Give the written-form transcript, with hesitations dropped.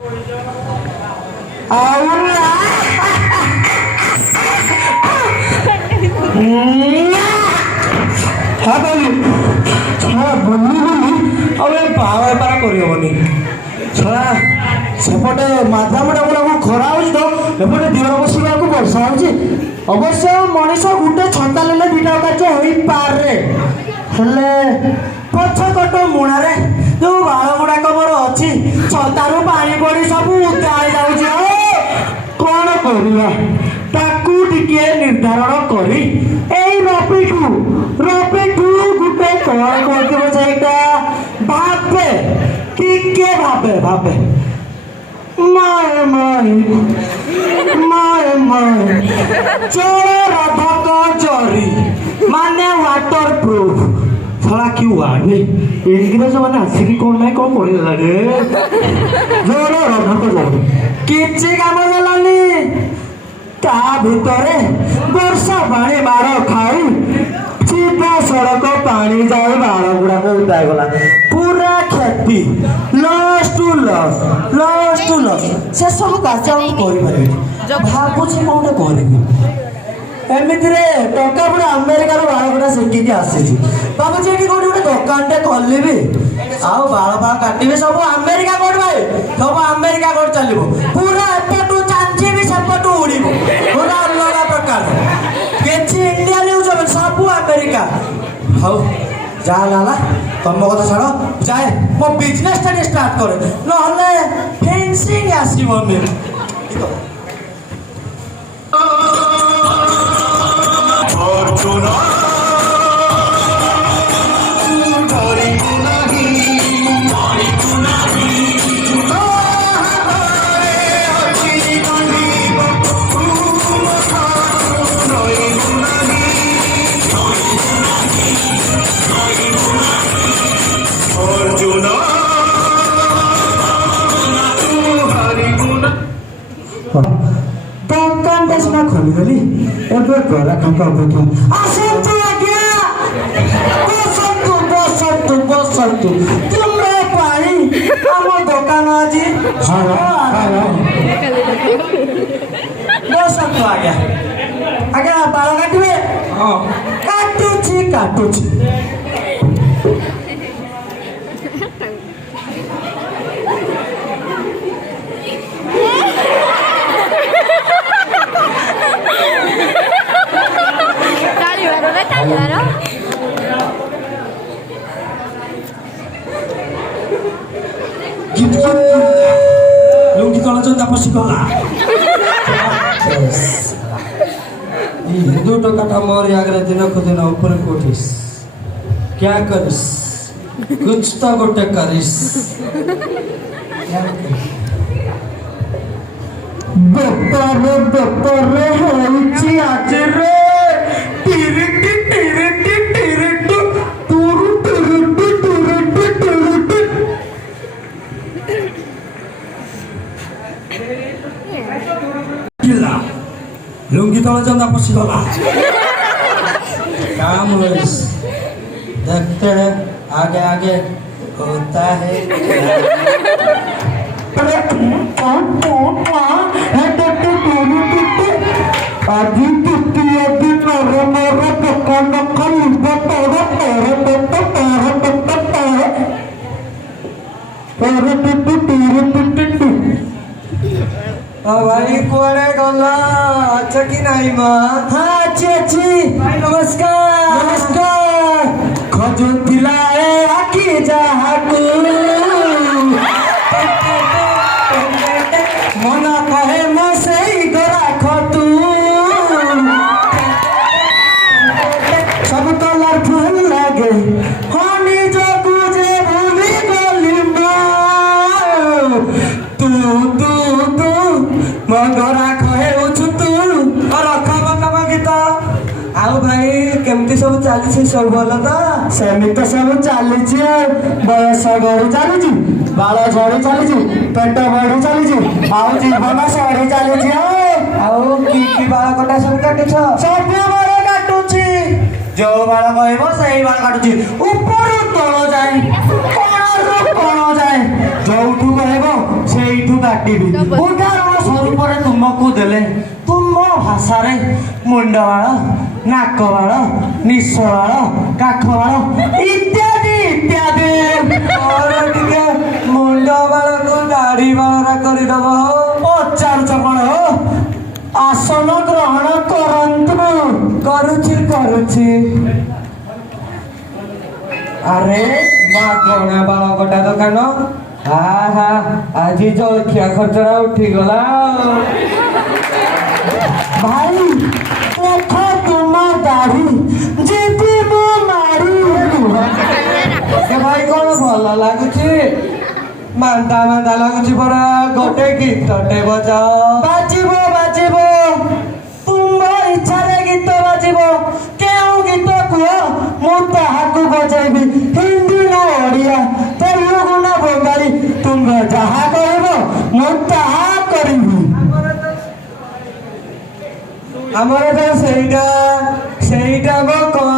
ବେପାର କରିହେବନି ଛଡ଼ା ସେପଟେ ମାଧ୍ୟମଟା ଗୁଡ଼ାକୁ ଖରା ହେଉଛି ତ ଏପଟେ ଦିନ ବସିବାକୁ ବର୍ଷା ହେଉଛି। ଅବଶ୍ୟ ମଣିଷ ଗୋଟେ ଛତା ନେଲେ ଦୁଇଟା କାର୍ଯ୍ୟ ହୋଇପାରେ, ହେଲେ ପଛକଟ ମୁଣାରେ ଯେଉଁ ବାଳ ଗୁଡ଼ାକ ମୋର ଅଛି ଛତାରୁ ପାଣି ପଡ଼ି ସବୁ ଉଦାଳି ଯାଉଛି। କ'ଣ କରିବା ତାକୁ ଟିକେ ନିର୍ଦ୍ଧାରଣ କରି ଏଇ ରବିଠୁ ଗୋଟେ କ'ଣ କରିଥିବ ସେଇଟା ଭାବେ ଟିକେ ଭାବେ ଜଳରୋଧକ ଜରି ମାନେ ୱାଟର ପ୍ରୁଫ୍। ଶଳା କି ୱାର୍ଡ ଇଂରେଜ ମାନେ ଆସିକି କ'ଣ ନାହିଁ କ'ଣ ପଡ଼ିଦେଲା ରେ। ଜଳରୋଧକ ଜରି କିଛି କାମ ଦେଲାନି। ତା ଭିତରେ ବର୍ଷା ପାଣି ମାଡ଼ ଖାଇ ସିଧା ସଡ଼କ ପାଣି ଯାଇ ବାଳ ଗୁଡ଼ାକ ଉଦାଗଲା। ପୁରା କ୍ଷତି, ଲସ୍ ଟୁ ଲସ୍। ସେସବୁ କାର୍ଯ୍ୟ ମୁଁ କରିପାରିବି, ଭାବୁଛି କ'ଣ ଗୋଟେ କରିବି। ଏମିତିରେ ଟଙ୍କା ପୁରା ଆମେରିକାରୁ ବାଳ ଗୁଡ଼ା ଶିଖିକି ଆସିଛି। ଭାବୁଛି ଏଠି କୋଉଠି ଗୋଟେ ଦୋକାନଟେ ଖୋଲିବି, ଆଉ ବାଳ କାଟିବି। ସବୁ ଆମେରିକା କୋଡ୍ ଭାଇ, ସବୁ ଆମେରିକା କୋଡ୍ ଚାଲିବ। ପୁରା ଏପଟୁ ଚାଞ୍ଚିବି ସେପଟୁ ଉଡ଼ିବ, ପୁରା ଅଲଗା ପ୍ରକାର। କିଛି ଇଣ୍ଡିଆ ନ୍ୟୁଜ୍ ହବନି, ସବୁ ଆମେରିକା। ହଉ ଯାହା ହେଲା ତମ କଥା ଛାଡ଼, ଯାଏ ମୋ ବିଜନେସଟା ଟିକେ ଷ୍ଟାର୍ଟ କରେ, ନହେଲେ ଫେନ୍ସିଂ ଆସିବନି। ଦୋକାନଟା ସିନା ଖୋଲିଦେଲି, ଏବେ ଗ୍ରାହକଙ୍କ ଅପେକ୍ଷା। ଆସନ୍ତୁ ଆଜ୍ଞା, ବସନ୍ତୁ। ତୁମର ପାଣି ଆମ ଦୋକାନ ଆଜି। ବସନ୍ତୁ ଆଜ୍ଞା। ବାଳ କାଟିବେ? କାଟୁଛି। ଲୁଙ୍ଗି ତଳ ଚନ୍ଦା ପଶିଗଲା। हिंदू टोकाटा मोर आगे दिनकू दिन ऊपर उठिस, क्या करिस? कुछ तो गोटे करिस। बेपारे होइछि आज रे टिरिटि टुरु किला लुंगी तले चंदा पशिगला। काम लइस, देखते हैं आगे होता है। अभी भाई कुआड़े गला अच्छा कि नहीं माँ? हाँ अच्छी नमस्कार। खजूर पिलाए आखी जहाकू मना कहे मसे गरा खतू सब कलर फूल लगे हनी जो गुजे भूली गली तू मगरा कहे उछु तू और रखा गीत। आउ भाई केमती सब चली सब भल तो सेमित सब चली बयस गढ़ी चली बाल झड़ी चली पेट बढ़ी चली जीवन सड़ी चली कि बाल कटा सब काट सब बाल काटुची जो बाल कह से बाल काटुची ऊपर तल जाए कण जाए जो कह ସେଇଠୁ କାଟିବି ଉଦାହରଣ ସ୍ୱରୂପରେ ତୁମକୁ ଦେଲେ ତୁମ ଭାଷାରେ ମୁଣ୍ଡ ବାଳ ନାକ ବାଳ ନିଶ ବାଳ କାଖ ବାଳ ଇତ୍ୟାଦି ଇତ୍ୟାଦି ଟିକେ ମୁଣ୍ଡ ବାଳକୁ ଦାଢି ବାଳରା କରିଦବ ପଚାରୁଛ କଣ ଆସନ ଗ୍ରହଣ କରନ୍ତୁ କରୁଛି ଆରେ ମାଗଣା ବାଳ କଟା ଦୋକାନ ଆଜି ଜଳଖିଆ ଖର୍ଚ୍ଚଟା ଉଠିଗଲା ଭାଇ ଦେଖ ତୁମ ଦାଢି ଯିବି ମୁଁ ମାରି ଭାଇ କଣ ଭଲ ଲାଗୁଛି ମାନ୍ଦା ମାନ୍ଦା ଲାଗୁଛି ପରା ଗୋଟେ ଗୀତଟେ ବଜାଅ ବାଜିବ ତୁମ ଇଚ୍ଛାରେ ଗୀତ ବାଜିବ କେଉଁ ଗୀତ କୁହ ମୁଁ ତାହାକୁ ବଜାଇବି ହିନ୍ଦୀ ନା ଓଡ଼ିଆ ତେଲୁଗୁ ନା ବଙ୍ଗାଳୀ ତୁମେ ଯାହା କହିବ ମୁଁ ତାହା କରିବି ଆମର ତ ସେଇଟା ମୋ କଣ